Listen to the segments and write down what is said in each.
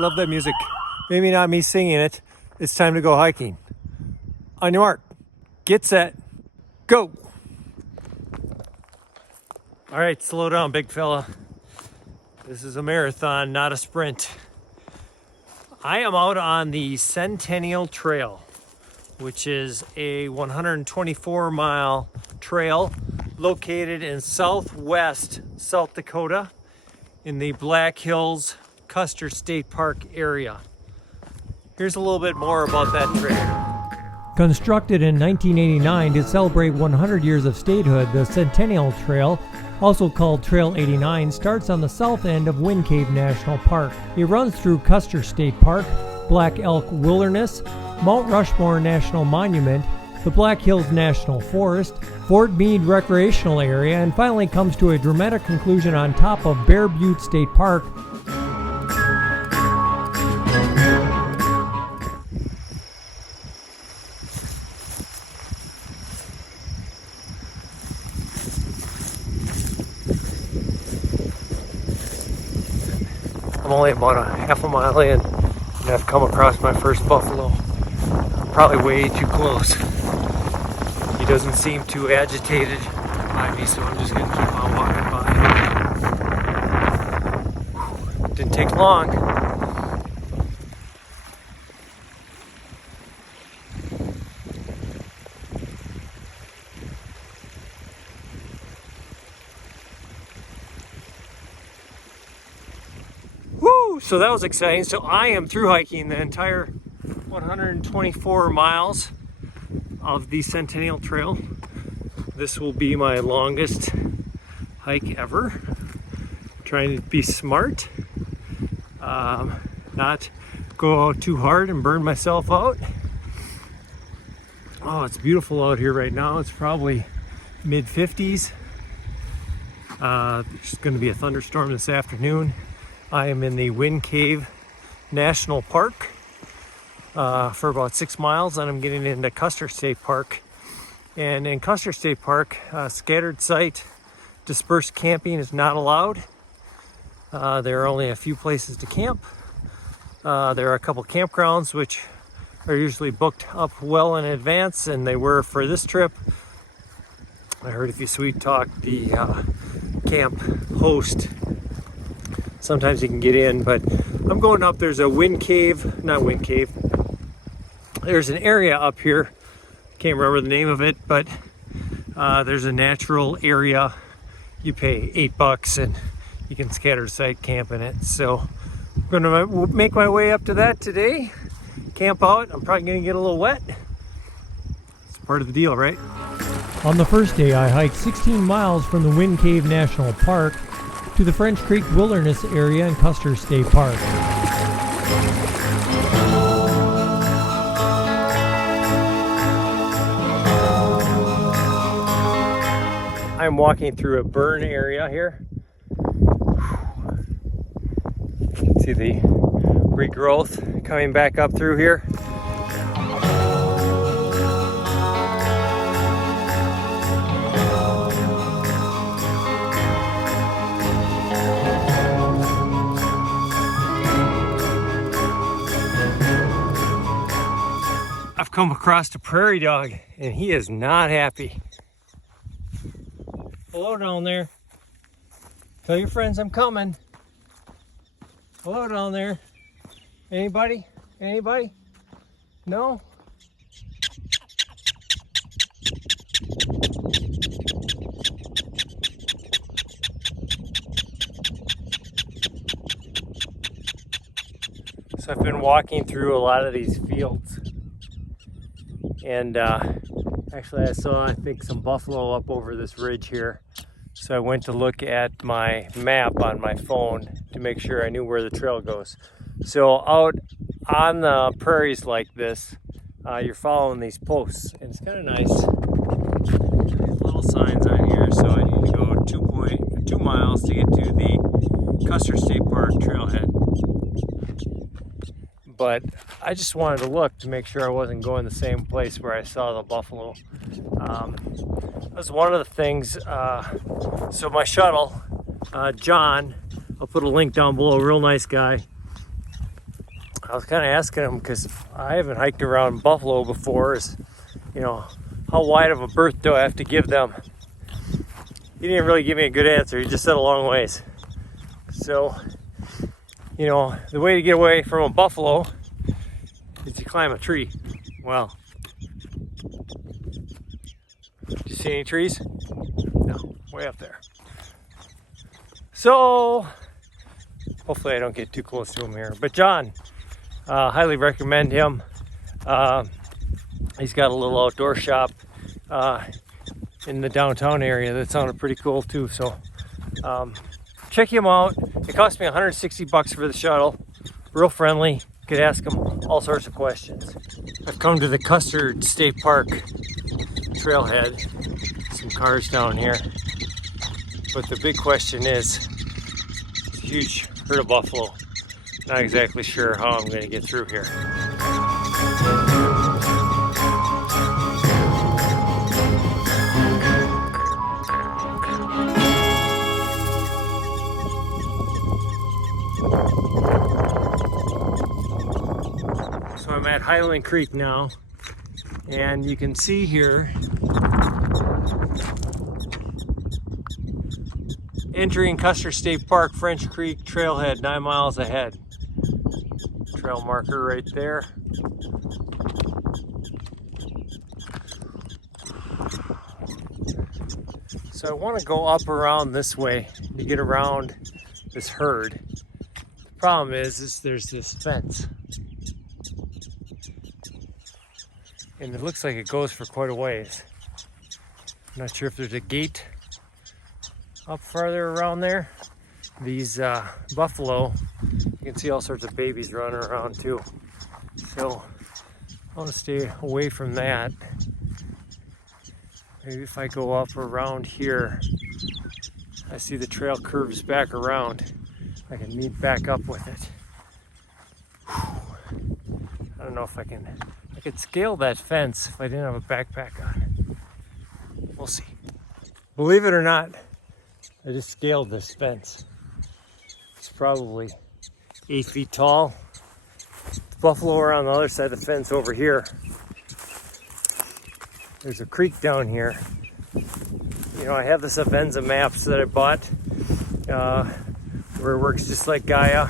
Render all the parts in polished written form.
Love that music. Maybe not me singing it. It's time to go hiking. On your mark, get set, go. All right, slow down, big fella. This is a marathon, not a sprint. I am out on the Centennial Trail, which is a 124-mile trail located in southwest South Dakota in the Black Hills, Custer State Park area. Here's a little bit more about that trail. Constructed in 1989 to celebrate 100 years of statehood, the Centennial Trail, also called Trail 89, starts on the south end of Wind Cave National Park. It runs through Custer State Park, Black Elk Wilderness, Mount Rushmore National Monument, the Black Hills National Forest, Fort Meade Recreational Area, and finally comes to a dramatic conclusion on top of Bear Butte State Park. I'm only about a half a mile in, and I've come across my first buffalo. Probably way too close. He doesn't seem too agitated by me, so I'm just gonna keep on walking by. Didn't take long. So that was exciting. So I am through hiking the entire 124 miles of the Centennial Trail. This will be my longest hike ever. Trying to be smart, not go out too hard and burn myself out. Oh, it's beautiful out here right now. It's probably mid 50s. There's going to be a thunderstorm this afternoon. I am in the Wind Cave National Park for about 6 miles, and I'm getting into Custer State Park. And in Custer State Park, scattered site, dispersed camping is not allowed. There are only a few places to camp. There are a couple campgrounds which are usually booked up well in advance, and they were for this trip. I heard if you sweet talk the camp host, sometimes you can get in, but I'm going up. There's a there's an area up here. Can't remember the name of it, but there's a natural area. You pay $8 and you can scatter site camp in it. So I'm gonna make my way up to that today. Camp out. I'm probably gonna get a little wet. It's part of the deal, right? On the first day, I hiked 16 miles from the Wind Cave National Park to the French Creek Wilderness area in Custer State Park. I'm walking through a burn area here. You can see the regrowth coming back up through here. I've come across a prairie dog, and he is not happy. Hello down there. Tell your friends I'm coming. Hello down there. Anybody? Anybody? No? So I've been walking through a lot of these fields, and actually I saw, I think, some buffalo up over this ridge here. So So I went to look at my map on my phone to make sure I knew where the trail goes. So out on the prairies like this, you're following these posts, and it's kind of nice. There's little signs on here, so I need to go 2 miles to get to the Custer State Park trailhead. But I just wanted to look to make sure I wasn't going the same place where I saw the buffalo. That's one of the things. So my shuttle, Jon, I'll put a link down below, real nice guy. I was kind of asking him, because I haven't hiked around buffalo before, is, you know, how wide of a berth do I have to give them? He didn't really give me a good answer. He just said a long ways. So, you know, the way to get away from a buffalo is to climb a tree. Well, did you see any trees? No, way up there. So, hopefully I don't get too close to him here. But Jon, highly recommend him. He's got a little outdoor shop in the downtown area that sounded pretty cool too. So check him out. It cost me $160 for the shuttle. Real friendly. Could ask him all sorts of questions. I've come to the Custer State Park trailhead. Some cars down here. But the big question is, it's a huge herd of buffalo. Not exactly sure how I'm going to get through here. So I'm at Highland Creek now, and you can see here, entering Custer State Park, French Creek trailhead, 9 miles ahead. Trail marker right there. So I want to go up around this way to get around this herd. The problem is there's this fence. And it looks like it goes for quite a ways. I'm not sure if there's a gate up farther around there. These buffalo, you can see all sorts of babies running around too. So I want to stay away from that. Maybe if I go up around here, I see the trail curves back around. I can meet back up with it. Whew. I don't know if I could scale that fence if I didn't have a backpack on. We'll see. Believe it or not, I just scaled this fence. It's probably 8 feet tall. The buffalo are on the other side of the fence over here. There's a creek down here. You know, I have this Avenza maps that I bought where it works just like Gaia.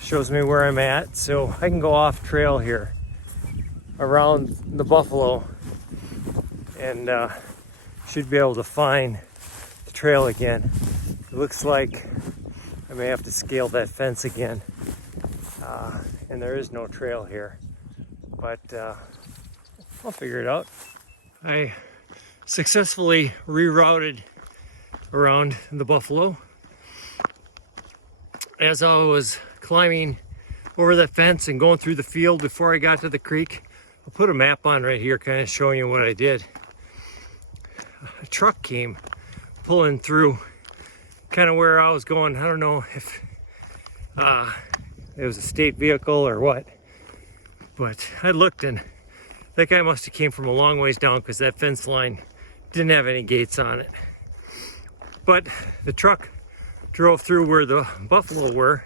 Shows me where I'm at, so I can go off trail here around the buffalo and should be able to find the trail again. It looks like I may have to scale that fence again, and there is no trail here, but I'll figure it out. I successfully rerouted around the buffalo. As I was climbing over that fence and going through the field before I got to the creek, I'll put a map on right here kind of showing you what I did. A truck came pulling through kind of where I was going. I don't know if it was a state vehicle or what, but I looked and that guy must have came from a long ways down because that fence line didn't have any gates on it. But the truck drove through where the buffalo were,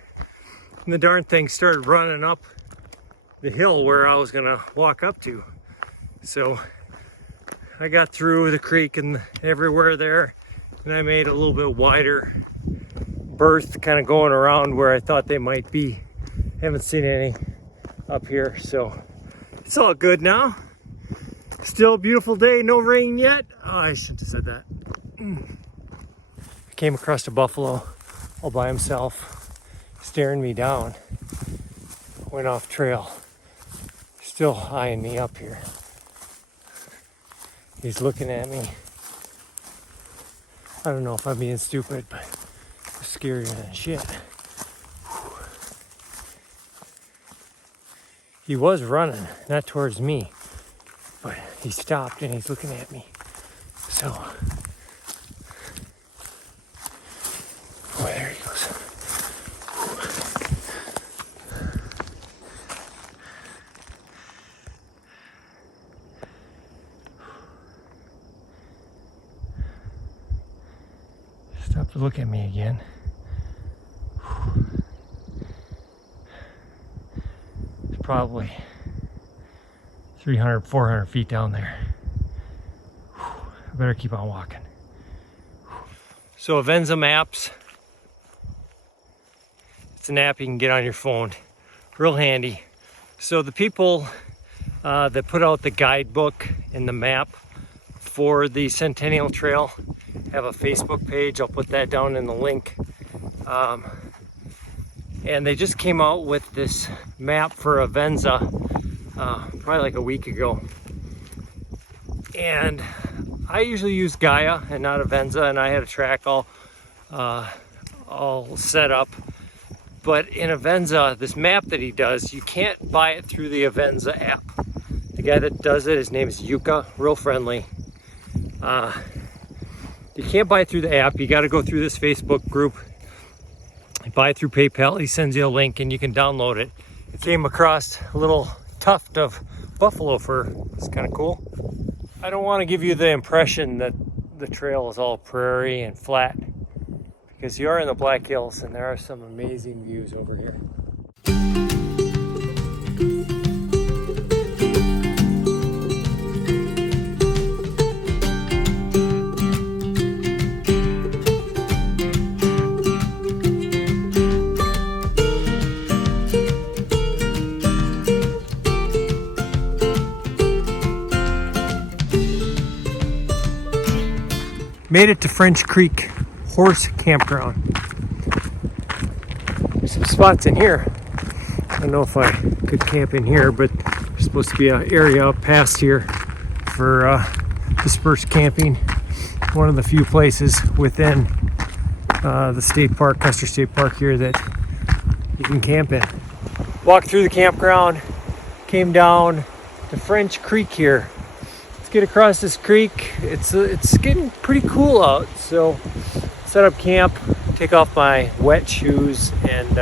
and the darn thing started running up the hill where I was gonna walk up to. So I got through the creek and everywhere there, and I made a little bit wider berth kind of going around where I thought they might be. Haven't seen any up here, so it's all good now. Still a beautiful day, no rain yet. Oh, I shouldn't have said that. I came across a buffalo all by himself, staring me down. Went off trail, still eyeing me up here. He's looking at me. I don't know if I'm being stupid, but it's scarier than shit. He was running, not towards me, but he stopped and he's looking at me. So, oh, there he goes. Stop to look at me again. It's probably 300, 400 feet down there. I better keep on walking. So Avenza Maps. It's an app you can get on your phone. Real handy. So the people that put out the guidebook and the map for the Centennial Trail have a Facebook page. I'll put that down in the link. And they just came out with this map for Avenza probably like a week ago. And I usually use Gaia and not Avenza, and I had a track all set up. But in Avenza, this map that he does, you can't buy it through the Avenza app. The guy that does it, his name is Yuka, real friendly. You can't buy it through the app. You got to go through this Facebook group. You buy it through PayPal. He sends you a link and you can download it. I came across a little tuft of buffalo fur. It's kind of cool. I don't want to give you the impression that the trail is all prairie and flat, because you are in the Black Hills and there are some amazing views over here. Made it to French Creek Horse Campground. There's some spots in here. I don't know if I could camp in here, but there's supposed to be an area up past here for dispersed camping. One of the few places within the state park, Custer State Park here, that you can camp in. Walked through the campground, came down to French Creek here. Get across this creek. It's getting pretty cool out, so set up camp, take off my wet shoes, and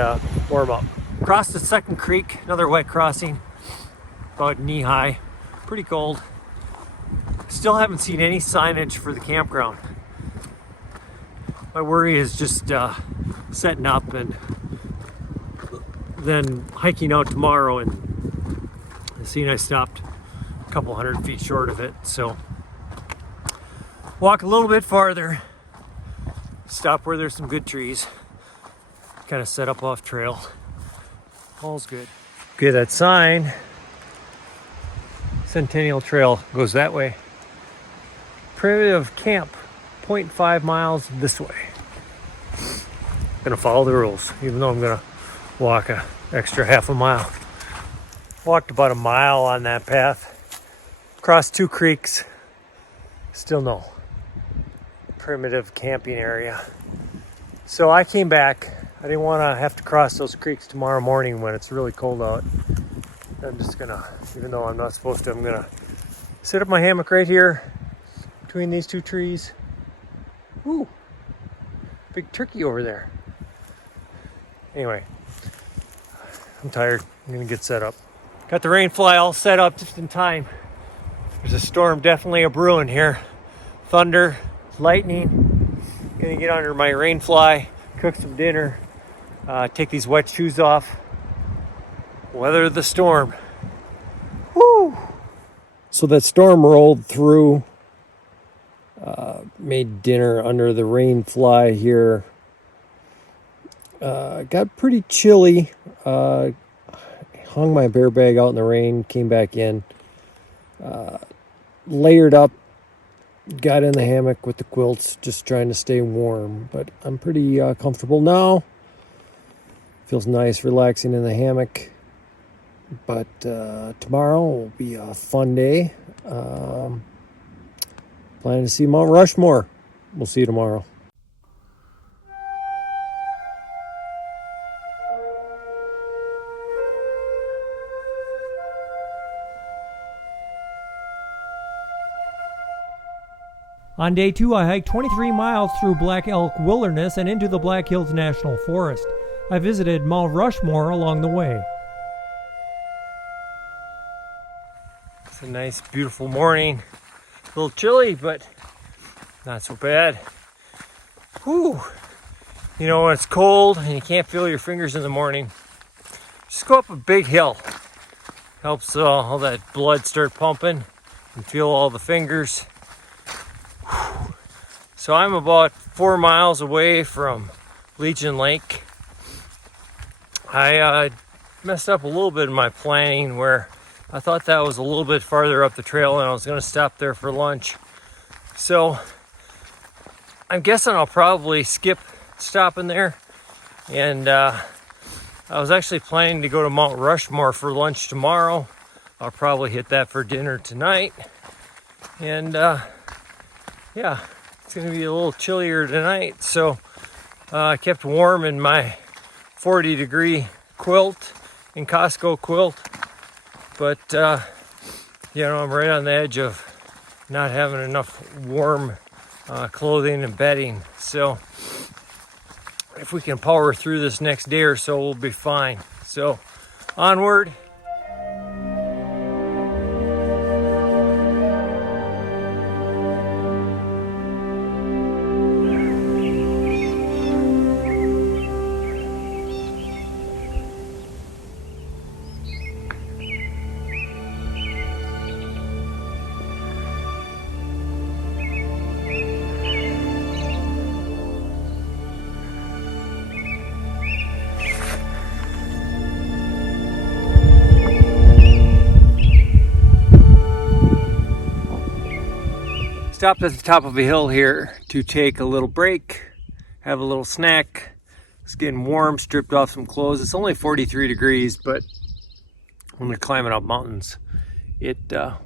warm up. Crossed the second creek, another wet crossing, about knee high, pretty cold. Still haven't seen any signage for the campground. My worry is just setting up and then hiking out tomorrow, and seeing I stopped a couple 100 feet short of it, so walk a little bit farther, stop where there's some good trees, kind of set up off trail. All's good. Okay, that sign, Centennial Trail, goes that way. Primitive camp, 0.5 miles this way. Gonna follow the rules, even though I'm gonna walk a extra half a mile. Walked about a mile on that path. Crossed two creeks, still no primitive camping area. So I came back. I didn't want to have to cross those creeks tomorrow morning when it's really cold out. I'm just gonna, even though I'm not supposed to, I'm gonna set up my hammock right here between these two trees. Ooh, big turkey over there. Anyway, I'm tired. I'm gonna get set up. Got the rain fly all set up just in time. There's a storm definitely a brewing here. Thunder, lightning. Gonna get under my rain fly, cook some dinner, take these wet shoes off, weather the storm. Woo! So that storm rolled through, made dinner under the rain fly here. Got pretty chilly. Hung my bear bag out in the rain, came back in. Layered up, got in the hammock with the quilts, just trying to stay warm, but I'm pretty comfortable now. Feels nice relaxing in the hammock, but tomorrow will be a fun day. Planning to see Mount Rushmore. We'll see you tomorrow. On day 2, I hiked 23 miles through Black Elk Wilderness and into the Black Hills National Forest. I visited Mount Rushmore along the way. It's a nice, beautiful morning. A little chilly, but not so bad. Whew. You know, when it's cold and you can't feel your fingers in the morning, just go up a big hill. Helps all that blood start pumping and feel all the fingers. Whew. So I'm about 4 miles away from Legion Lake. I messed up a little bit in my planning where I thought that was a little bit farther up the trail and I was going to stop there for lunch. So I'm guessing I'll probably skip stopping there. And I was actually planning to go to Mount Rushmore for lunch tomorrow. I'll probably hit that for dinner tonight. And yeah, it's going to be a little chillier tonight. So I kept warm in my 40-degree quilt in Costco quilt. But, you know, I'm right on the edge of not having enough warm clothing and bedding. So if we can power through this next day or so, we'll be fine. So onward. Stopped at the top of a hill here to take a little break, have a little snack. It's getting warm, stripped off some clothes. It's only 43 degrees, but when you're climbing up mountains, it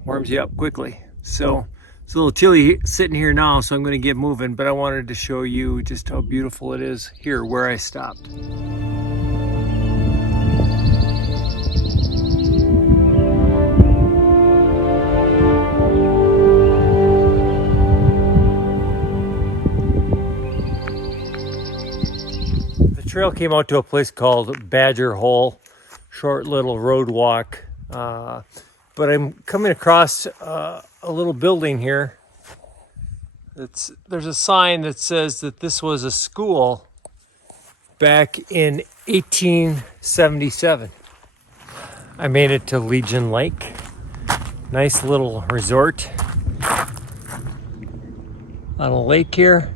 warms you up quickly. So it's a little chilly sitting here now, so I'm going to get moving, but I wanted to show you just how beautiful it is here where I stopped. Trail came out to a place called Badger Hole, short little road walk, but I'm coming across a little building here. There's a sign that says that this was a school back in 1877. I made it to Legion Lake, nice little resort on a lake here.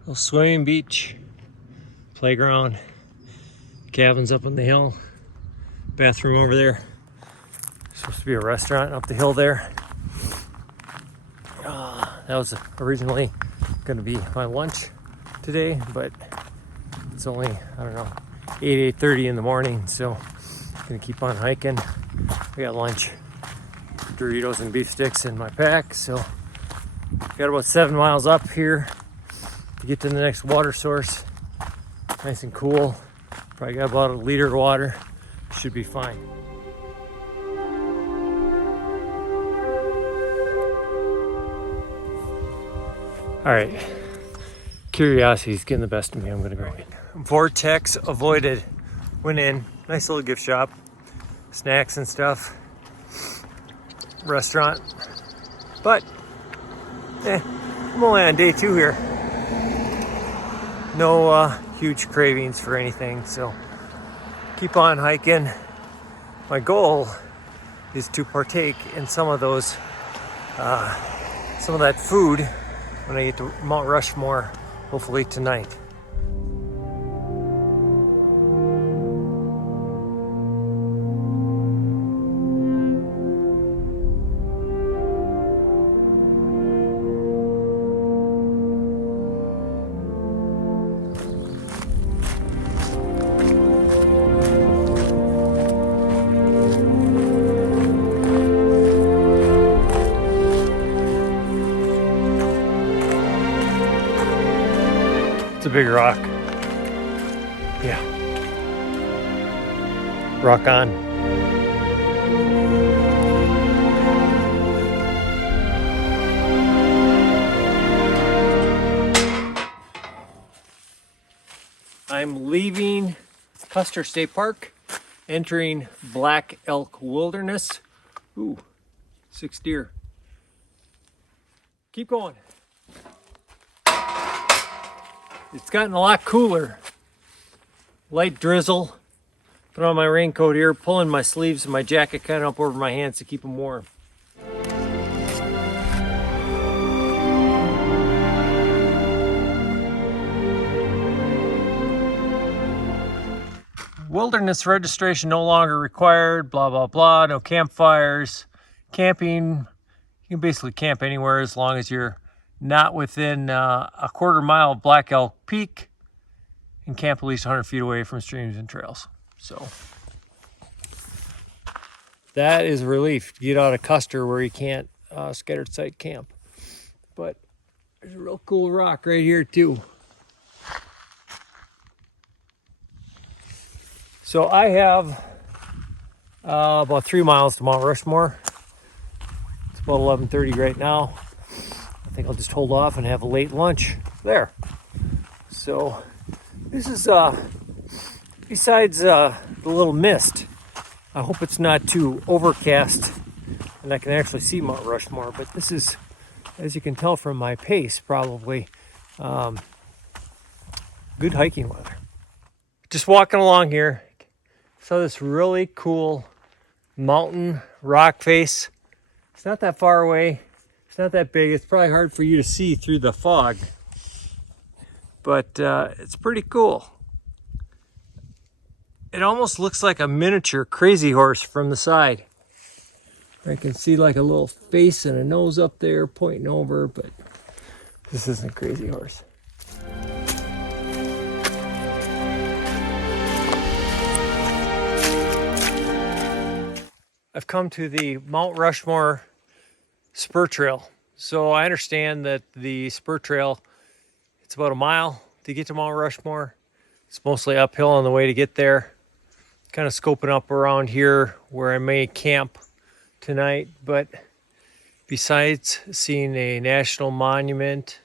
Little swimming beach, playground, cabins up on the hill, bathroom over there. Supposed to be a restaurant up the hill there. That was originally going to be my lunch today, but it's only, I don't know, 8:30 in the morning, so I'm going to keep on hiking. I got lunch, Doritos and beef sticks in my pack, so got about 7 miles up here to get to the next water source. Nice and cool. Probably got about a liter of water. Should be fine. All right. Curiosity's getting the best of me. I'm gonna go in. Vortex avoided. Went in. Nice little gift shop. Snacks and stuff. Restaurant. But I'm only on day 2 here. No huge cravings for anything, so keep on hiking. My goal is to partake in some of those, some of that food when I get to Mount Rushmore, hopefully tonight. It's a big rock. Yeah. Rock on. I'm leaving Custer State Park, entering Black Elk Wilderness. Ooh, 6 deer. Keep going. It's gotten a lot cooler. Light drizzle. Put on my raincoat here, pulling my sleeves and my jacket kind of up over my hands to keep them warm. Wilderness registration no longer required, blah, blah, blah. No campfires. Camping, you can basically camp anywhere as long as you're not within a quarter mile of Black Elk Peak and camp at least 100 feet away from streams and trails. So that is a relief to get out of Custer where you can't scattered site camp. But there's a real cool rock right here too. So I have about 3 miles to Mount Rushmore. It's about 11:30 right now. I think I'll just hold off and have a late lunch there. So this is, besides the little mist, I hope it's not too overcast and I can actually see Mount Rushmore, but this is, as you can tell from my pace, probably good hiking weather. Just walking along here, saw this really cool mountain rock face. It's not that far away. It's not that big. It's probably hard for you to see through the fog, but it's pretty cool. It almost looks like a miniature crazy horse from the side. I can see like a little face and a nose up there pointing over, but this isn't crazy horse. I've come to the Mount Rushmore spur trail. So I understand that the spur trail, it's about a mile to get to Mount Rushmore. It's mostly uphill on the way to get there. Kind of scoping up around here where I may camp tonight. But besides seeing a national monument,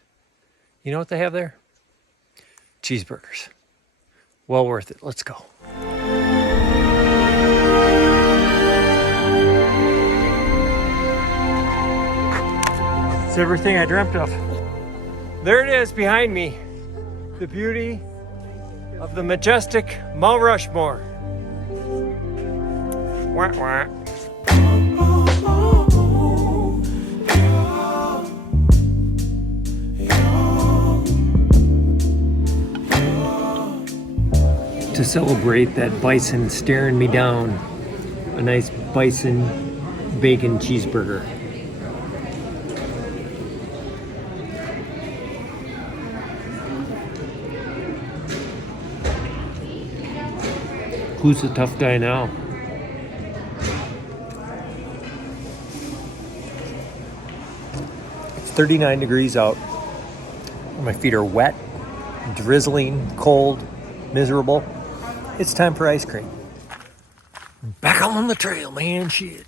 you know what they have there? Cheeseburgers. Well worth it. Let's go. It's everything I dreamt of. There it is behind me. The beauty of the majestic Mount Rushmore. Wah, wah. To celebrate that bison staring me down, a nice bison bacon cheeseburger. Who's the tough guy now? It's 39 degrees out. My feet are wet, drizzling, cold, miserable. It's time for ice cream. Back on the trail, man, shit.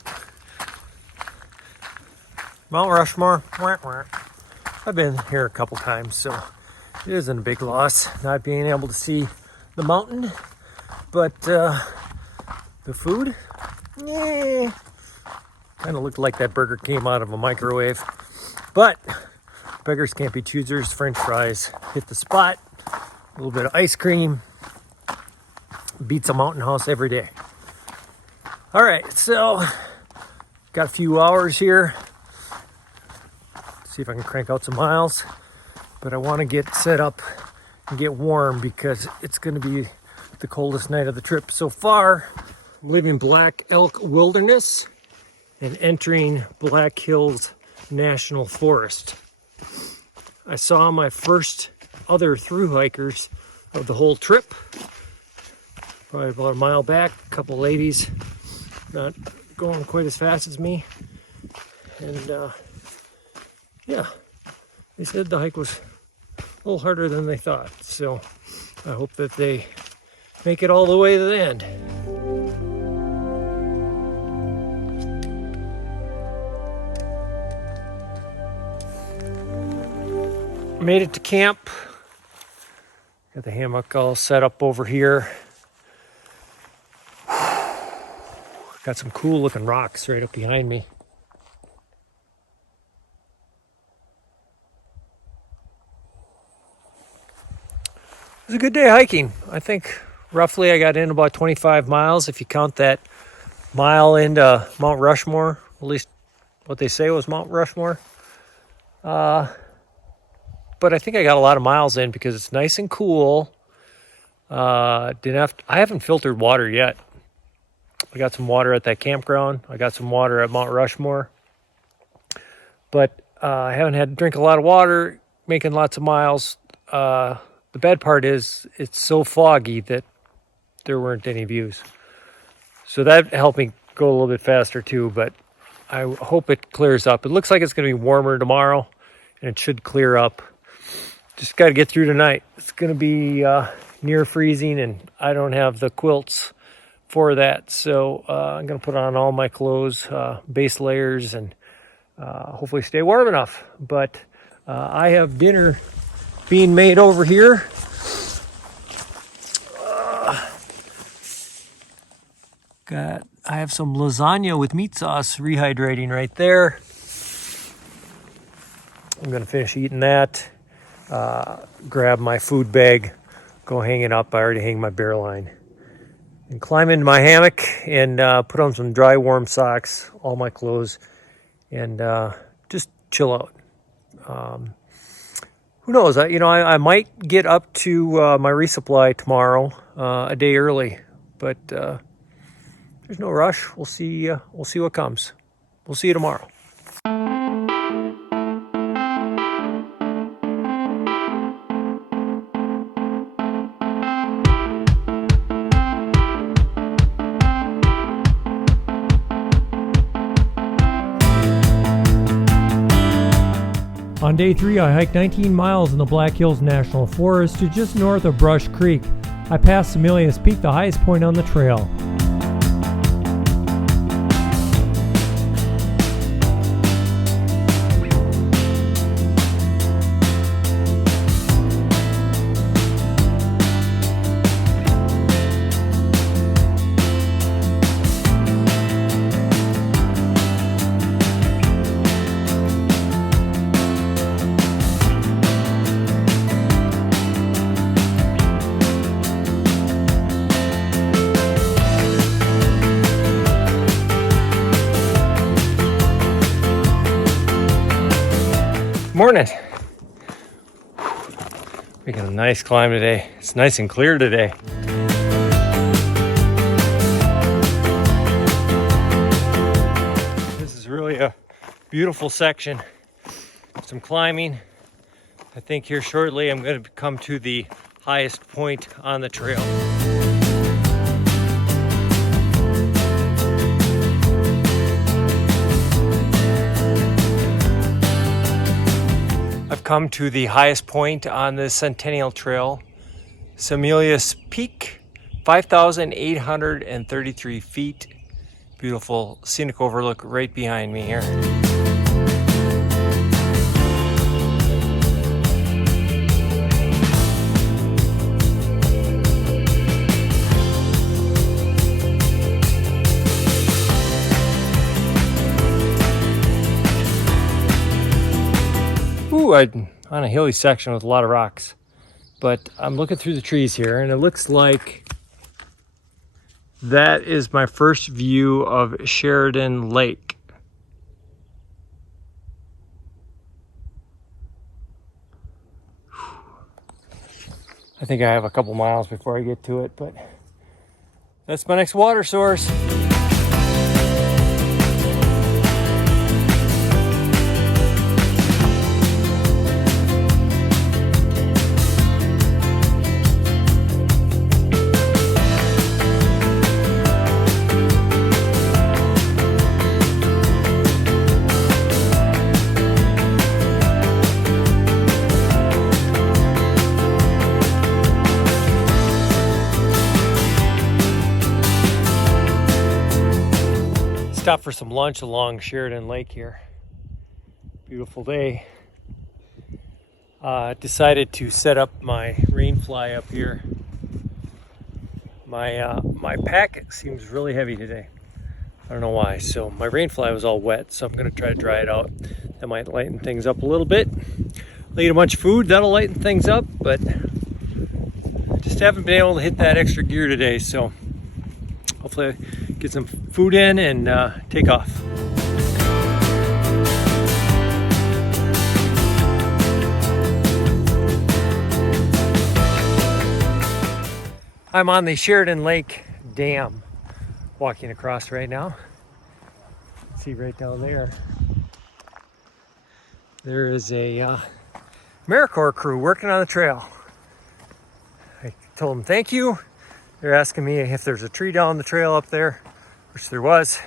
Mount Rushmore, wah, wah. I've been here a couple times, so it isn't a big loss not being able to see the mountain. But the food, kind of looked like that burger came out of a microwave. But beggars can't be choosers. French fries hit the spot. A little bit of ice cream beats a mountain house every day. All right, so got a few hours here. See if I can crank out some miles. But I want to get set up and get warm because it's going to be the coldest night of the trip so far. I'm leaving Black Elk Wilderness and entering Black Hills National Forest. I saw my first other through hikers of the whole trip. Probably about a mile back, a couple ladies not going quite as fast as me. And yeah, they said the hike was a little harder than they thought. So I hope that they make it all the way to the end. Made it to camp. Got the hammock all set up over here. Got some cool looking rocks right up behind me. It was a good day hiking. I think roughly I got in about 25 miles if you count that mile into Mount Rushmore, at least what they say was Mount Rushmore. But I think I got a lot of miles in because it's nice and cool. I haven't filtered water yet. I got some water at that campground. I got some water at Mount Rushmore. But I haven't had to drink a lot of water, making lots of miles. The bad part is it's so foggy that there weren't any views. So that helped me go a little bit faster too, but I hope it clears up. It looks like it's going to be warmer tomorrow, and it should clear up. Just got to get through tonight. It's going to be near freezing, and I don't have the quilts for that. So I'm going to put on all my clothes, base layers, and hopefully stay warm enough. But I have dinner being made over here. I have some lasagna with meat sauce rehydrating right there. I'm going to finish eating that. Grab my food bag, go hang it up. I already hang my bear line. And climb into my hammock and put on some dry, warm socks, all my clothes, and just chill out. Who knows? I might get up to my resupply tomorrow, a day early, but there's no rush. We'll see what comes. We'll see you tomorrow. On day 3, I hiked 19 miles in the Black Hills National Forest to just north of Brush Creek. I passed Semelius Peak, the highest point on the trail. Morning. Making a nice climb today. It's nice and clear today. This is really a beautiful section. Some climbing. I think here shortly I'm going to come to the highest point on the trail. Come to the highest point on the Centennial Trail, Semelius Peak, 5,833 feet. Beautiful scenic overlook right behind me here. I'm on a hilly section with a lot of rocks, but I'm looking through the trees here and it looks like that is my first view of Sheridan Lake. I think I have a couple miles before I get to it, but that's my next water source. Stop for some lunch along Sheridan Lake here. Beautiful day. Decided to set up my rain fly up here. My pack seems really heavy today. I don't know why. So my rain fly was all wet, so I'm gonna try to dry it out. That might lighten things up a little bit. I'll eat a bunch of food, that'll lighten things up, but I just haven't been able to hit that extra gear today, so hopefully I get some food in and take off. I'm on the Sheridan Lake Dam, walking across right now. See right down there. There is a AmeriCorps crew working on the trail. I told them thank you. They're asking me if there's a tree down the trail up there, which there was.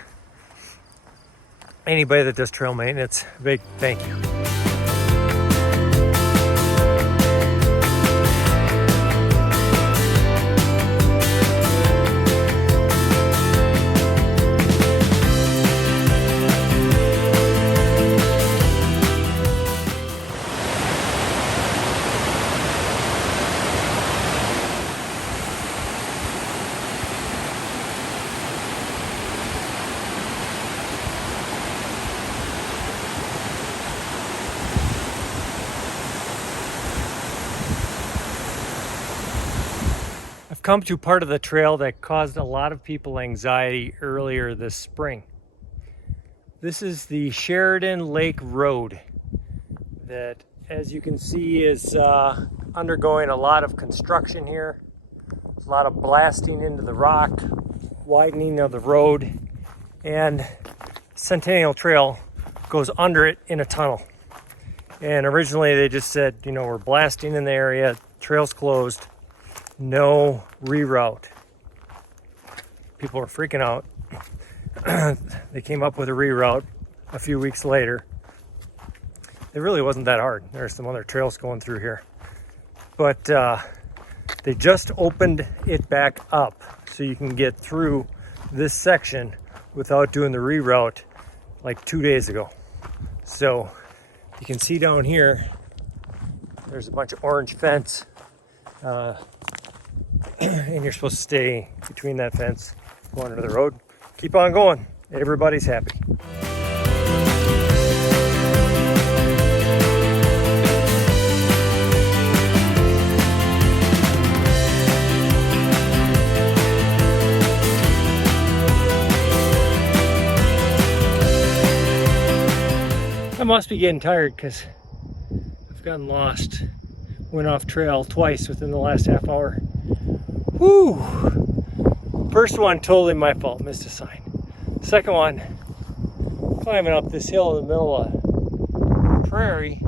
Anybody that does trail maintenance, big thank you. Come to part of the trail that caused a lot of people anxiety earlier this spring. This is the Sheridan Lake Road that, as you can see, is undergoing a lot of construction here. There's a lot of blasting into the rock, widening of the road, and Centennial Trail goes under it in a tunnel. And originally they just said, you know, we're blasting in the area, trail's closed. No reroute. People were freaking out. They came up with a reroute a few weeks later. It really wasn't that hard. There are some other trails going through here. But they just opened it back up so you can get through this section without doing the reroute like 2 days ago. So you can see down here, there's a bunch of orange fence. And you're supposed to stay between that fence, go under the road, keep on going. Everybody's happy. I must be getting tired because I've gotten lost. Went off trail twice within the last half hour. Whew! First one, totally my fault, missed a sign. Second one, climbing up this hill in the middle of prairie.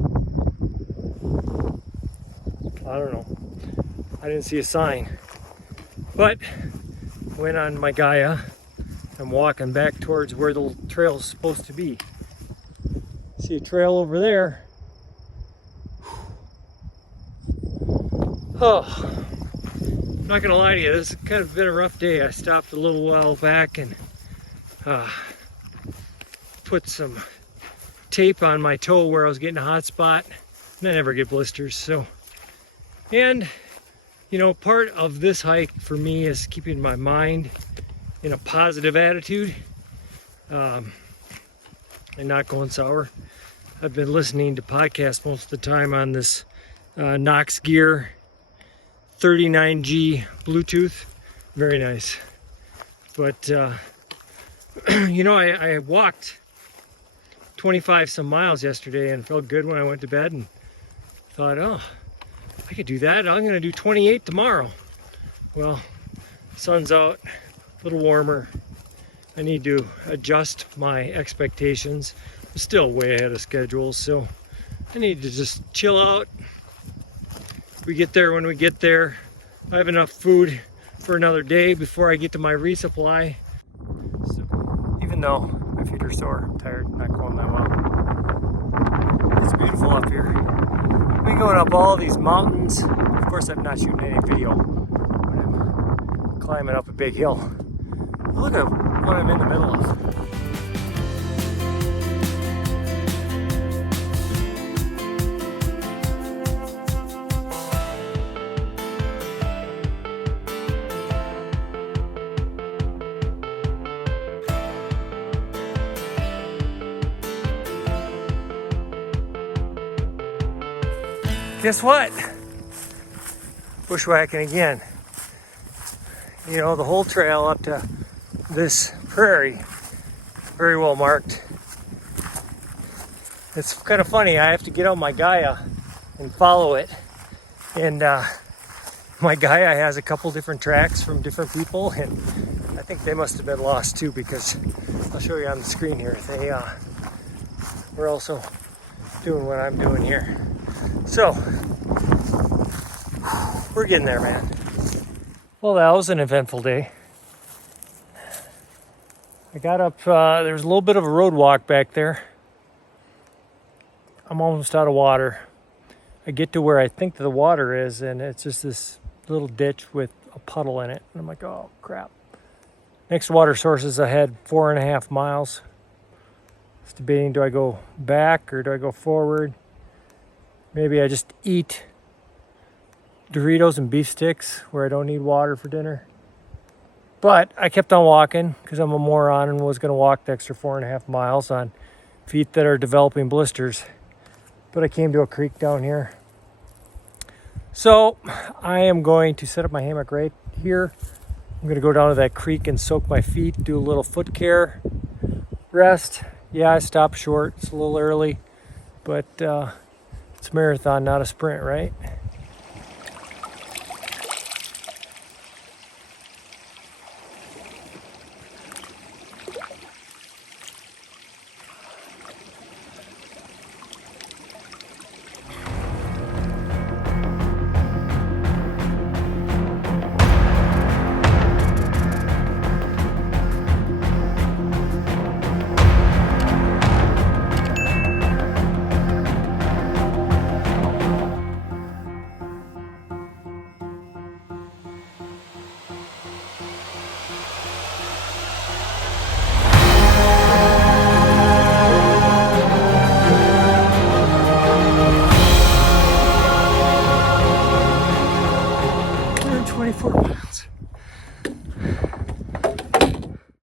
I don't know. I didn't see a sign. But went on my Gaia. I'm walking back towards where the trail's supposed to be. See a trail over there. Oh. I'm not gonna lie to you, this has kind of been a rough day. I stopped a little while back and put some tape on my toe where I was getting a hot spot, and I never get blisters. So, and you know, part of this hike for me is keeping my mind in a positive attitude and not going sour. I've been listening to podcasts most of the time on this Knox Gear 39G Bluetooth. Very nice. But you know, I walked 25 some miles yesterday and felt good when I went to bed and thought, oh, I could do that. I'm gonna do 28 tomorrow. Well, sun's out, a little warmer. I need to adjust my expectations. I'm still way ahead of schedule, so I need to just chill out. We get there when we get there. I have enough food for another day before I get to my resupply. So, even though my feet are sore, I'm tired, not going that well. It's beautiful up here. We're going up all these mountains. Of course, I'm not shooting any video when I'm climbing up a big hill. Look at what I'm in the middle of. guess what? Bushwhacking again. You know, the whole trail up to this prairie, very well marked. It's kind of funny, I have to get on my Gaia and follow it. And my Gaia has a couple different tracks from different people, and I think they must have been lost too, because I'll show you on the screen here. They were also doing what I'm doing here. So, we're getting there, man. Well, that was an eventful day. I got up, there's a little bit of a road walk back there. I'm almost out of water. I get to where I think the water is, and it's just this little ditch with a puddle in it. And I'm like, oh, crap. Next water source is ahead 4.5 miles. I was debating, do I go back or do I go forward? Maybe I just eat Doritos and beef sticks where I don't need water for dinner. But I kept on walking because I'm a moron and was going to walk the extra 4.5 miles on feet that are developing blisters. But I came to a creek down here. So I am going to set up my hammock right here. I'm going to go down to that creek and soak my feet, do a little foot care, rest. Yeah, I stopped short. It's a little early, but it's a marathon, not a sprint, right? Miles.